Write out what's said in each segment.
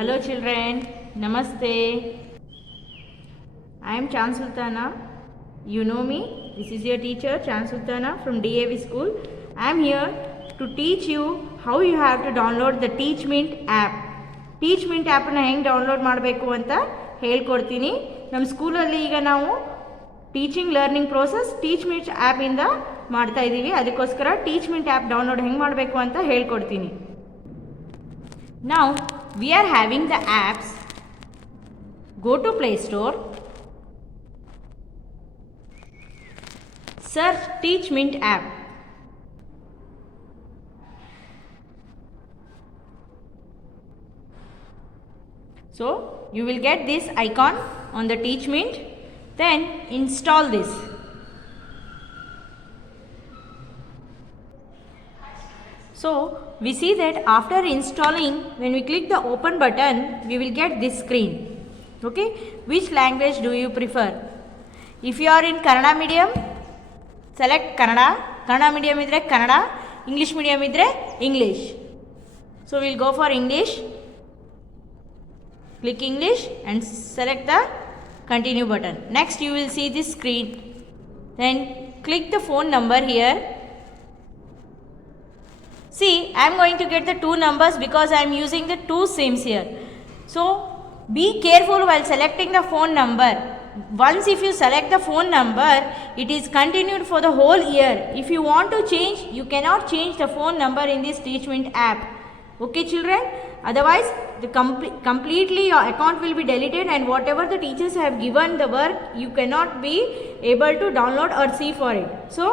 Hello children, Namaste. I am Chan Sultana. You know me. This is your teacher Chan Sultana from DAV school. I am here to teach you how you have to download the TeachMint app. TeachMint app na heng download ಮಾಡಬೇಕು ಅಂತ ಹೇಳ್ಕೊಡ್ತೀನಿ. ನಮ್ಮ ಸ್ಕೂಲಲ್ಲಿ ಈಗ ನಾವು teaching learning process TeachMint app ಇಂದ ಮಾಡ್ತಾ ಇದ್ದೀವಿ. ಅದಕ್ಕೋಸ್ಕರ TeachMint ಆ್ಯಪ್ ಡೌನ್ಲೋಡ್ ಹೆಂಗೆ ಮಾಡಬೇಕು ಅಂತ ಹೇಳ್ಕೊಡ್ತೀನಿ. Now we are having the apps. Go to Play Store, search TeachMint app. So you will get this icon on the TeachMint. Then install this. So we see that after installing, when we click the open button, we will get this screen. Okay, which language do you prefer? If you are in Kannada medium, select Kannada. Kannada medium idre Kannada, English medium idre English. So we will go for English. Click English and select the continue button. Next you will see this screen. Then click the phone number here. See, I am going to get the two numbers because I am using the two SIMs here. So be careful while selecting the phone number. Once if you select the phone number, it is continued for the whole year. If you want to change, you cannot change the phone number in this TeachMint app. Okay children? Otherwise, completely your account will be deleted and whatever the teachers have given the work, you cannot be able to download or see for it. So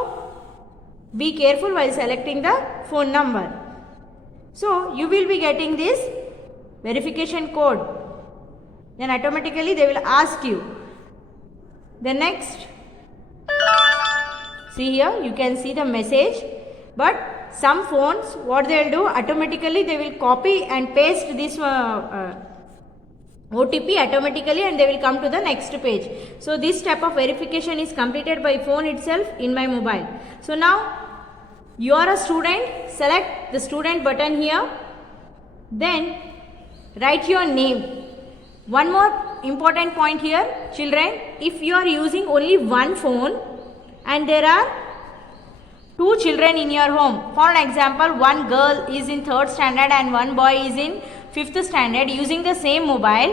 be careful while selecting the phone number. So you will be getting this verification code. Then automatically they will ask you. The next, see here you can see the message, but some phones what they will do, automatically they will copy and paste this OTP automatically and they will come to the next page. So this step of verification is completed by phone itself in my mobile. So now you are a student, select the student button here, then write your name. One more important point here children, if you are using only one phone and there are two children in your home, for example one girl is in 3rd standard and one boy is in 5th standard using the same mobile,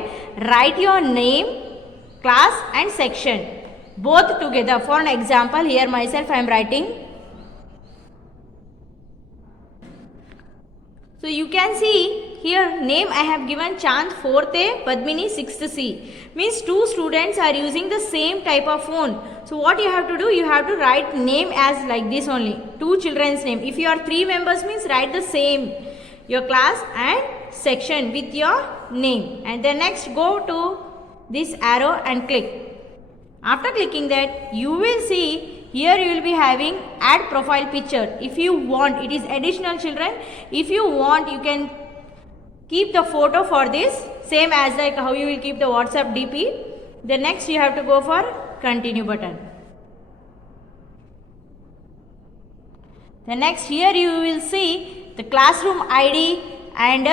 write your name, class and section both together. For an example, here myself I am writing. So you can see here name I have given Chand 4th A, Padmini 6th C. Means two students are using the same type of phone. So what you have to do, you have to write name as like this only. Two children's name. If you are 3 members means write the same. Your class and section with your name. And then next go to this arrow and click. After clicking that, you will see here you will be having add profile picture. If you want, it is additional children. If you want, you can keep the photo for this, same as like how you will keep the WhatsApp DP. Then next you have to go for continue button. The next here you will see the classroom ID and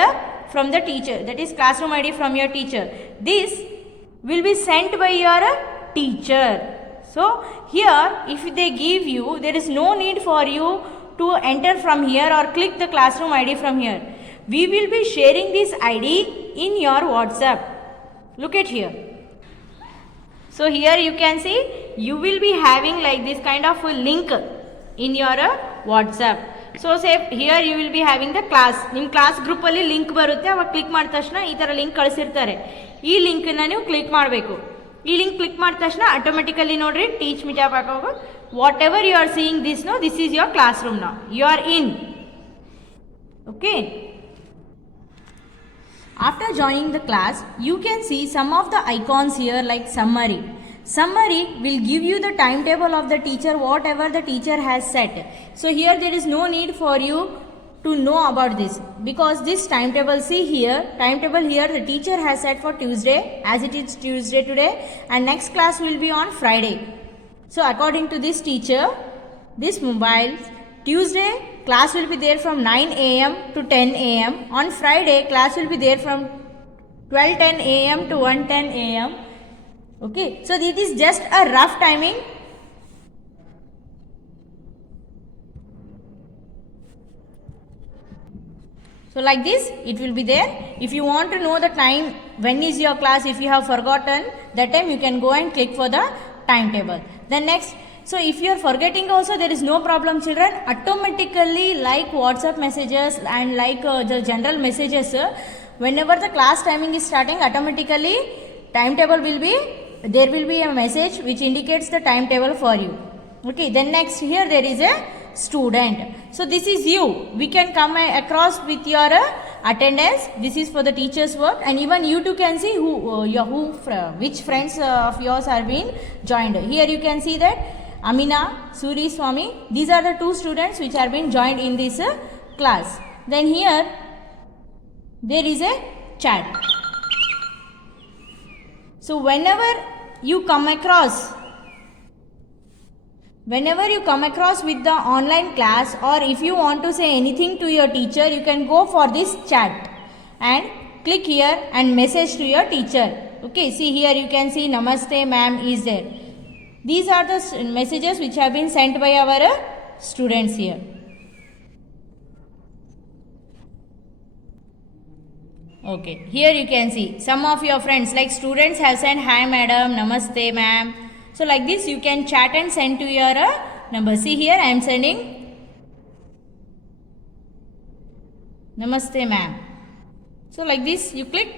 from the teacher, that is classroom ID from your teacher. This will be sent by your teacher. So here if they give you, there is no need for you to enter from here or click the classroom ID from here. We will be sharing this ID in your WhatsApp. Look at here. So here you can see you will be having like this kind of a link in your WhatsApp. So say here you will be having the class. ನಿಮ್ಮ class ಗ್ರೂಪಲ್ಲಿ link ಬರುತ್ತೆ, ಅವಾಗ click ಮಾಡಿದ ತಕ್ಷಣ ಈ ಥರ link ಕಳಿಸಿರ್ತಾರೆ. ಈ ಲಿಂಕನ್ನು ನೀವು ಕ್ಲಿಕ್ ಮಾಡಬೇಕು. ಈ ಲಿಂಕ್ ಕ್ಲಿಕ್ ಮಾಡಿದ ತಕ್ಷಣ ಆಟೋಮೆಟಿಕಲಿ ನೋಡ್ರಿ TeachMint ಆ್ಯಪ್ ಹಾಕೋವಾಗ whatever you are seeing this no, this is your classroom now. You are in. Okay. After joining the class, you can see some of the icons here like summary. Summary will give you the timetable of the teacher, whatever the teacher has set. So here there is no need for you to know about this because this timetable, see here, timetable here the teacher has set for Tuesday, as it is Tuesday today, and next class will be on Friday. So according to this teacher, this mobile, Tuesday class will be there from 9 a.m. to 10 a.m. On Friday class will be there from 12:10 a.m. to 1:10 a.m. Okay, so it is just a rough timing. So like this it will be there. If you want to know the time when is your class, if you have forgotten that time, you can go and click for the timetable. Then next, so if you are forgetting also, there is no problem children. Automatically, like WhatsApp messages and like the general messages, whenever the class timing is starting, automatically timetable will be, there will be a message which indicates the timetable for you. Okay, then next here there is a student. So this is you. We can come across with your attendance. This is for the teacher's work, and even you too can see which friends of yours are being joined. Here you can see that Amina, Suri, Swami. These are the two students which are being joined in this class. Then here there is a chat. So whenever you come across with the online class, or if you want to say anything to your teacher, you can go for this chat and click here and message to your teacher. Okay, see here you can see Namaste ma'am is there. These are the messages which have been sent by our students here. Okay, here you can see some of your friends, like students have sent hi madam, namaste ma'am. So like this you can chat and send to your number. See here I am sending namaste ma'am. So like this you click,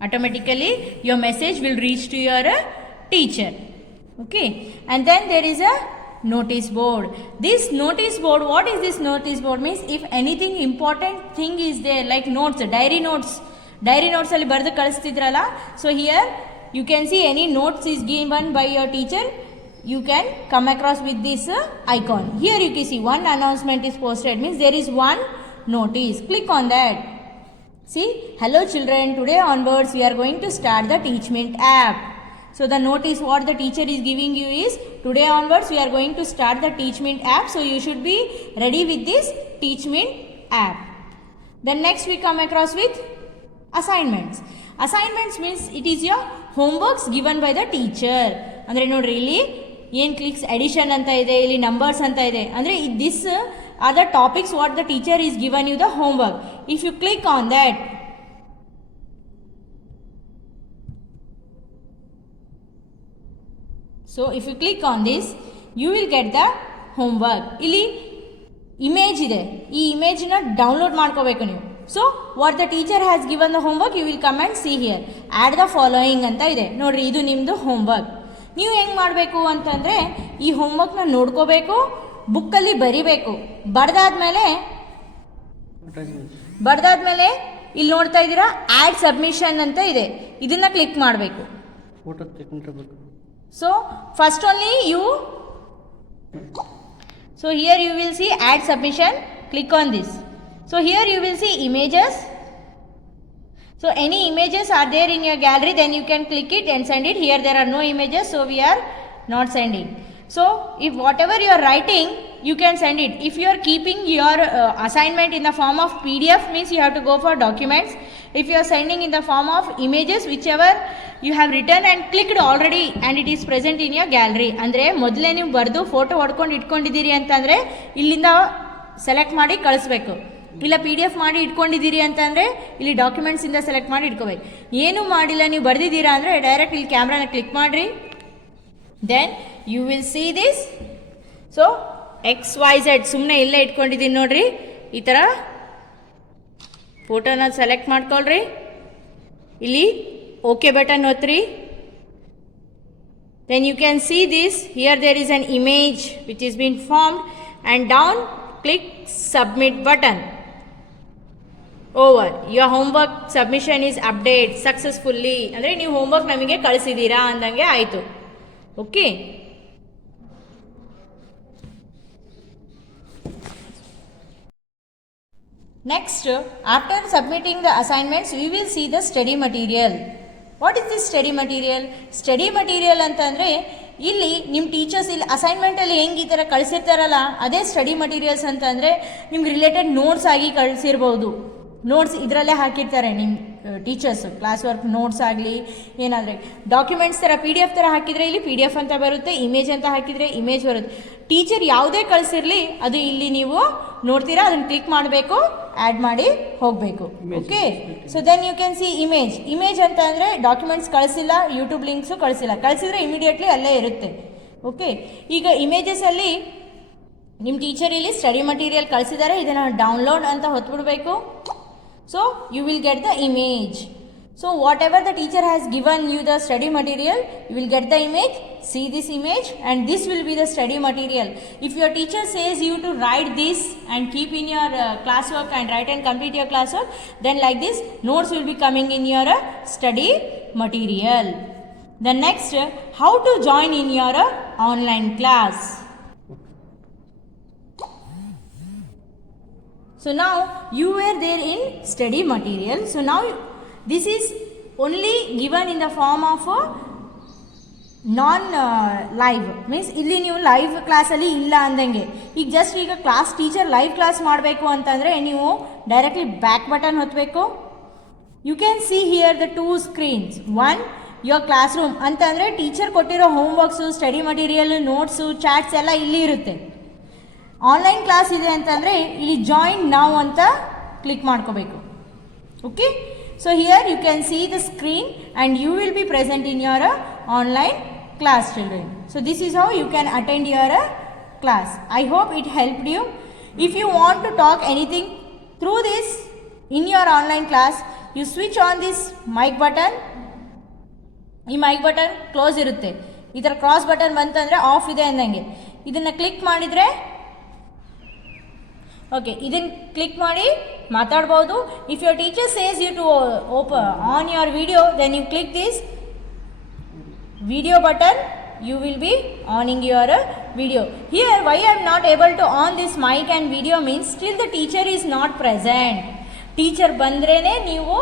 automatically your message will reach to your teacher. Okay, and then there is a notice board. This notice board, what is this notice board means? If anything important thing is there, like notes, diary notes ಅಲ್ಲಿ ಬರೆದು ಕಳಿಸ್ತಿದ್ರಲ್ಲ, so here you can see any notes is given by your teacher, you can come across with this icon. Here you can see one announcement is posted, means there is one notice. Click on that. See, hello children, today onwards we are going to start the Teachment app. So the notice what the teacher is giving you is, today onwards we are going to start the Teachment app, so you should be ready with this Teachment app. Then next we come across with assignments. Assignments means it is your homeworks given by the teacher. ಅಂದರೆ ನೋಡ್ರಿ ಇಲ್ಲಿ ಏನು clicks addition ಅಂತ ಇದೆ, ಇಲ್ಲಿ numbers ಅಂತ ಇದೆ, ಅಂದರೆ this are the topics what the teacher is given you the homework. If you click on that, so if you click on this you will get the homework. ಇಲ್ಲಿ image ಇದೆ, ಈ ಇಮೇಜ್ನ ಡೌನ್ಲೋಡ್ ಮಾಡ್ಕೋಬೇಕು ನೀವು. So what the teacher has given the homework, you will come and see here add the following ಅಂತ ಇದೆ ನೋಡಿರಿ, ಇದು ನಿಮ್ಮದು ಹೋಮ್ವರ್ಕ್. ನೀವು ಹೆಂಗೆ ಮಾಡಬೇಕು ಅಂತಂದರೆ, ಈ ಹೋಮ್ವರ್ಕ್ನ ನೋಡ್ಕೋಬೇಕು, ಬುಕ್ಕಲ್ಲಿ ಬರಿಬೇಕು. ಬರೆದಾದ್ಮೇಲೆ ಇಲ್ಲಿ ನೋಡ್ತಾ ಇದ್ದೀರಾ ಆ್ಯಡ್ ಸಬ್ಮಿಷನ್ ಅಂತ ಇದೆ, ಇದನ್ನು ಕ್ಲಿಕ್ ಮಾಡಬೇಕು. So first only you, so here you will see add submission, click on this. So here you will see images. So any images are there in your gallery, then you can click it and send it. Here there are no images, so we are not sending. So if whatever you are writing, you can send it. If you are keeping your assignment in the form of PDF, means you have to go for documents. If you are sending in the form of images, whichever you have written and clicked already and it is present in your gallery, ಅಂದರೆ ಮೊದಲೇ ನೀವು ಬರೆದು photo ಹೊಡ್ಕೊಂಡು ಇಟ್ಕೊಂಡಿದ್ದೀರಿ ಅಂತಂದರೆ ಇಲ್ಲಿಂದ select ಮಾಡಿ ಕಳಿಸ್ಬೇಕು. ಇಲ್ಲ ಪಿ ಡಿ ಎಫ್ ಮಾಡಿ ಇಟ್ಕೊಂಡಿದ್ದೀರಿ ಅಂತಂದರೆ ಇಲ್ಲಿ ಡಾಕ್ಯುಮೆಂಟ್ಸಿಂದ ಸೆಲೆಕ್ಟ್ ಮಾಡಿ ಇಟ್ಕೋಬೇಕು. ಏನೂ ಮಾಡಿಲ್ಲ ನೀವು ಬರೆದಿದ್ದೀರಾ ಅಂದರೆ ಡೈರೆಕ್ಟ್ ಇಲ್ಲಿ ಕ್ಯಾಮ್ರಾನ ಕ್ಲಿಕ್ ಮಾಡಿರಿ. Then you will see this. So XYZ ಸುಮ್ಮನೆ ಇಲ್ಲೇ ಇಟ್ಕೊಂಡಿದ್ದೀನಿ ನೋಡಿರಿ, ಈ ಥರ ಫೋಟೋನ ಸೆಲೆಕ್ಟ್ ಮಾಡ್ಕೊಳ್ರಿ. ಇಲ್ಲಿ ಓಕೆ ಬಟನ್ ಒತ್ತಿರಿ. Then you can see this. Here there is an image which is been formed, and down click submit button. Over. Your homework submission is updated successfully. ಅಂದರೆ ನೀವು ಹೋಮ್ವರ್ಕ್ ನಮಗೆ ಕಳಿಸಿದ್ದೀರಾ ಅಂದಂಗೆ ಆಯಿತು. Okay, next after submitting the assignments we will see the study material. What is this study material? Study material ಅಂತಂದರೆ ಇಲ್ಲಿ ನಿಮ್ಮ teachers ಇಲ್ಲಿ ಅಸೈನ್ಮೆಂಟಲ್ಲಿ ಹೆಂಗೆ ಈ ಥರ ಕಳಿಸಿರ್ತಾರಲ್ಲ, ಅದೇ ಸ್ಟಡಿ ಮಟೀರಿಯಲ್ಸ್ ಅಂತಂದರೆ ನಿಮ್ಗೆ ರಿಲೇಟೆಡ್ ನೋಟ್ಸ್ ಆಗಿ ಕಳಿಸಿರ್ಬೋದು. ನೋಟ್ಸ್ ಇದರಲ್ಲೇ ಹಾಕಿರ್ತಾರೆ ನಿಮ್ಮ ಟೀಚರ್ಸು ಕ್ಲಾಸ್ ವರ್ಕ್ ನೋಟ್ಸ್ ಆಗಲಿ ಏನಾದರೆ ಡಾಕ್ಯುಮೆಂಟ್ಸ್ ಥರ PDF ಥರ ಹಾಕಿದರೆ ಇಲ್ಲಿ PDF ಅಂತ ಬರುತ್ತೆ, ಇಮೇಜ್ ಅಂತ ಹಾಕಿದರೆ ಇಮೇಜ್ ಬರುತ್ತೆ. ಟೀಚರ್ ಯಾವುದೇ ಕಳಿಸಿರಲಿ ಅದು ಇಲ್ಲಿ ನೀವು ನೋಡ್ತೀರಾ, ಅದನ್ನು ಕ್ಲಿಕ್ ಮಾಡಬೇಕು, ಆ್ಯಡ್ ಮಾಡಿ ಹೋಗಬೇಕು. Okay, so then you can see image ಅಂತ ಅಂದರೆ ಡಾಕ್ಯುಮೆಂಟ್ಸ್ ಕಳಿಸಿಲ್ಲ, ಯೂಟ್ಯೂಬ್ ಲಿಂಕ್ಸು ಕಳಿಸಿದ್ರೆ ಇಮಿಡಿಯೇಟ್ಲಿ ಅಲ್ಲೇ ಇರುತ್ತೆ. ಓಕೆ, ಈಗ ಇಮೇಜಸಲ್ಲಿ ನಿಮ್ಮ ಟೀಚರ್ ಇಲ್ಲಿ ಸ್ಟಡಿ ಮಟೀರಿಯಲ್ ಕಳಿಸಿದ್ದಾರೆ, ಇದನ್ನು ಡೌನ್ಲೋಡ್ ಅಂತ ಹೊತ್ಬಿಡಬೇಕು. So you will get the image. So whatever the teacher has given you the study material, you will get the image, see this image, and this will be the study material. If your teacher says you to write this and keep in your classwork and write and complete your classwork, then like this notes will be coming in your study material. The next, how to join in your online class. So now you were there in study material. So now this is only given in the form of non live, means ಇಲ್ಲಿ ನೀವು live ಕ್ಲಾಸಲ್ಲಿ ಇಲ್ಲ ಅಂದಂಗೆ. ಈಗ just ಈಗ class teacher live class ಮಾಡಬೇಕು ಅಂತಂದರೆ ನೀವು ಡೈರೆಕ್ಟ್ಲಿ ಬ್ಯಾಕ್ ಬಟನ್ ಹೊತ್ತಬೇಕು. You can see here the 2 screens. One your classroom ಅಂತಂದರೆ ಟೀಚರ್ ಕೊಟ್ಟಿರೋ homeworks, study material, notes, chats ಎಲ್ಲ ಇಲ್ಲಿ ಇರುತ್ತೆ. ಆನ್ಲೈನ್ ಕ್ಲಾಸ್ ಇದೆ ಅಂತಂದರೆ ಇಲ್ಲಿ ಜಾಯಿನ್ ನೌ ಅಂತ ಕ್ಲಿಕ್ ಮಾಡ್ಕೋಬೇಕು. Okay, so here you can see the screen and you will be present in your online class, children. So this is how you can attend your class. I hope it helped you. If you want to talk anything through this in your online class, you switch on this mic button. ಈ mic button close ಇರುತ್ತೆ, ಈ ಥರ cross button ಬಂತಂದರೆ of ಇದೆ ಅಂದಂಗೆ. ಇದನ್ನು click ಮಾಡಿದರೆ okay, ಇದನ್ನು ಕ್ಲಿಕ್ ಮಾಡಿ ಮಾತಾಡ್ಬೋದು. If your teacher says you to on your video, then you click this video button, you will be owning your video. Here why I am not able to on this mic and video means still the teacher is not present. Teacher ಬಂದ್ರೇ ನೀವು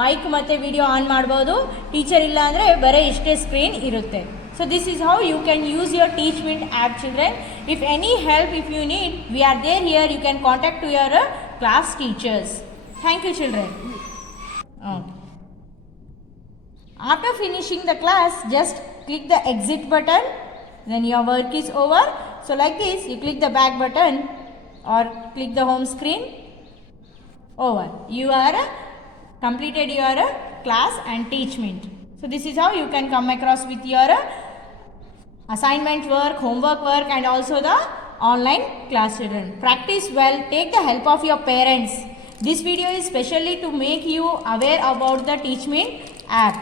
mic ಮತ್ತು video on ಮಾಡ್ಬೋದು. Teacher ಇಲ್ಲ ಅಂದರೆ ಬರೀ ಇಷ್ಟೇ screen ಇರುತ್ತೆ. So this is how you can use your Teachmint app, children. If any help if you need, we are there here. You can contact to your class teachers. Thank you, children. After finishing the class, just click the exit button, then your work is over. So like this, you click the back button or click the home screen, over. You are completed your class and teachment. So this is how you can come across with your assignment work, homework work, and also the online class, children. Practice well, take the help of your parents. This video is specially to make you aware about the Teachmeet app.